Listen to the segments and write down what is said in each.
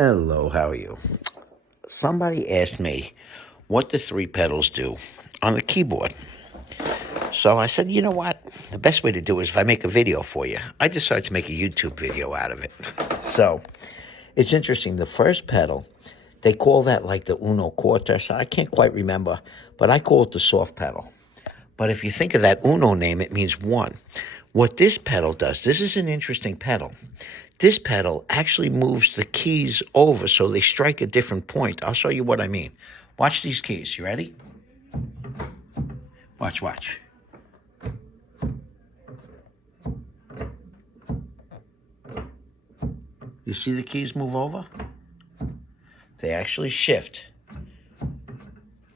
Hello, how are you? Somebody asked me what the three pedals do on the keyboard. So I said, you know what? The best way to do it is if I make a video for you. I decided to make a YouTube video out of it. So it's interesting. The first pedal, they call that like the uno quarter. So I can't quite remember, but I call it the soft pedal. But if you think of that uno name, it means one. What this pedal does, this is an interesting pedal. This pedal actually moves the keys over so they strike a different point. I'll show you what I mean. Watch these keys. You ready? Watch. You see the keys move over? They actually shift.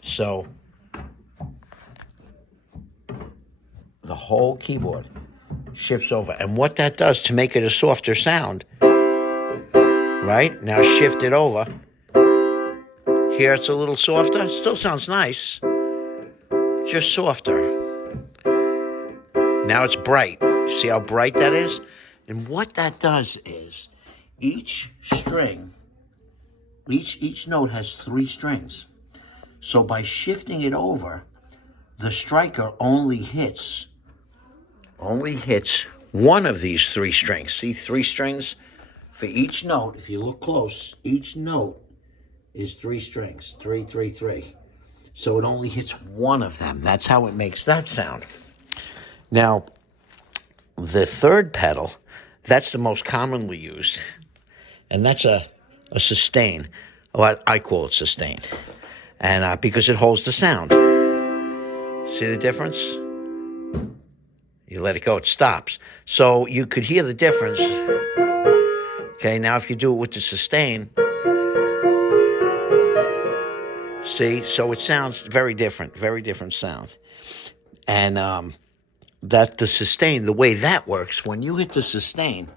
So the whole keyboard shifts over. And what that does to make it a softer sound, right? Now shift it over. Here it's a little softer. Still sounds nice. Just softer. Now it's bright. See how bright that is? And what that does is each string, each note has 3 strings. So by shifting it over, the striker only hits one of these 3 strings. See, 3 strings for each note. If you look close, each note is 3 strings. 3, 3, 3. So it only hits one of them. That's how it makes that sound. Now, the third pedal, that's the most commonly used. And that's a sustain. Well, I call it sustain. And because it holds the sound. See the difference? You let it go, it stops. So you could hear the difference. Okay, now if you do it with the sustain, see, so it sounds very different sound. And that the sustain, the way that works, when you hit the sustain,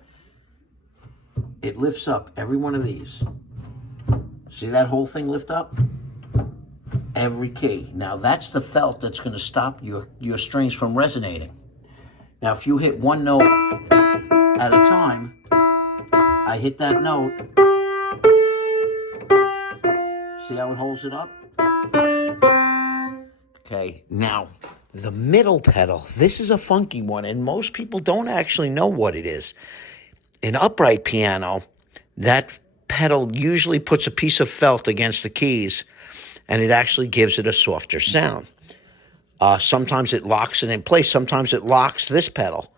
it lifts up every one of these. See that whole thing lift up? Every key. Now that's the felt that's going to stop your strings from resonating. Now if you hit one note at a time, I hit that note. See how it holds it up? Okay, now the middle pedal, this is a funky one, and most people don't actually know what it is. In upright piano, that pedal usually puts a piece of felt against the keys, and it actually gives it a softer sound. Sometimes it locks it in place. Sometimes it locks this pedal.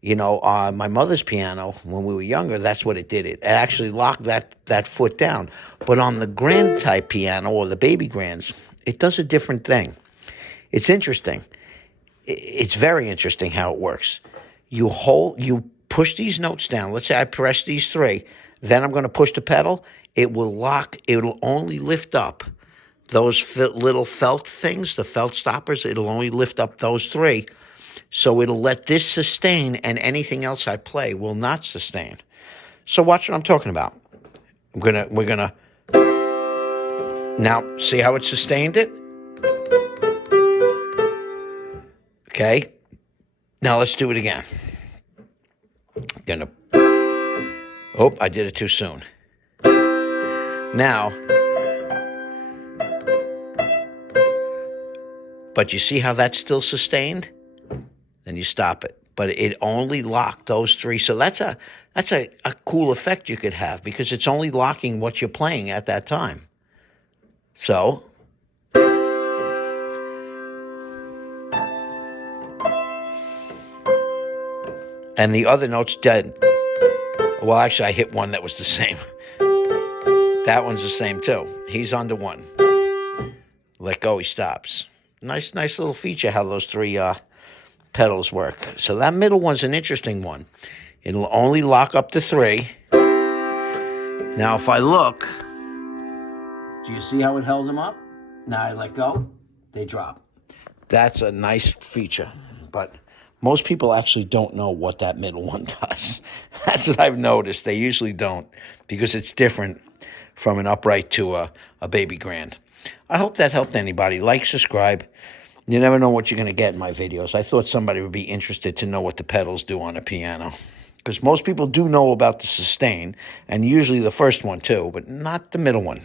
You know, my mother's piano, when we were younger, that's what it did. It actually locked that foot down. But on the grand type piano, or the baby grands, it does a different thing. It's interesting. It's very interesting how it works. You push these notes down. Let's say I press these 3. Then I'm going to push the pedal. It will lock. It will only lift up those little felt things, the felt stoppers. It'll only lift up those 3. So it'll let this sustain, and anything else I play will not sustain. So watch what I'm talking about. We're gonna now see how it sustained it? Okay. Now let's do it again. Oh, I did it too soon. Now, but you see how that's still sustained? Then you stop it. But it only locked those 3. So that's a cool effect you could have, because it's only locking what you're playing at that time. So and the other note's dead. Well, actually, I hit one that was the same. That one's the same, too. He's on the 1. Let go, he stops. Nice little feature how those 3 pedals work. So that middle one's an interesting one. It'll only lock up to 3. Now, if I look, do you see how it held them up? Now I let go, they drop. That's a nice feature, but most people actually don't know what that middle one does. That's what I've noticed. They usually don't, because it's different from an upright to a baby grand. I hope that helped anybody. Like, subscribe. You never know what you're going to get in my videos. I thought somebody would be interested to know what the pedals do on a piano. because most people do know about the sustain, and usually the first one too, but not the middle one.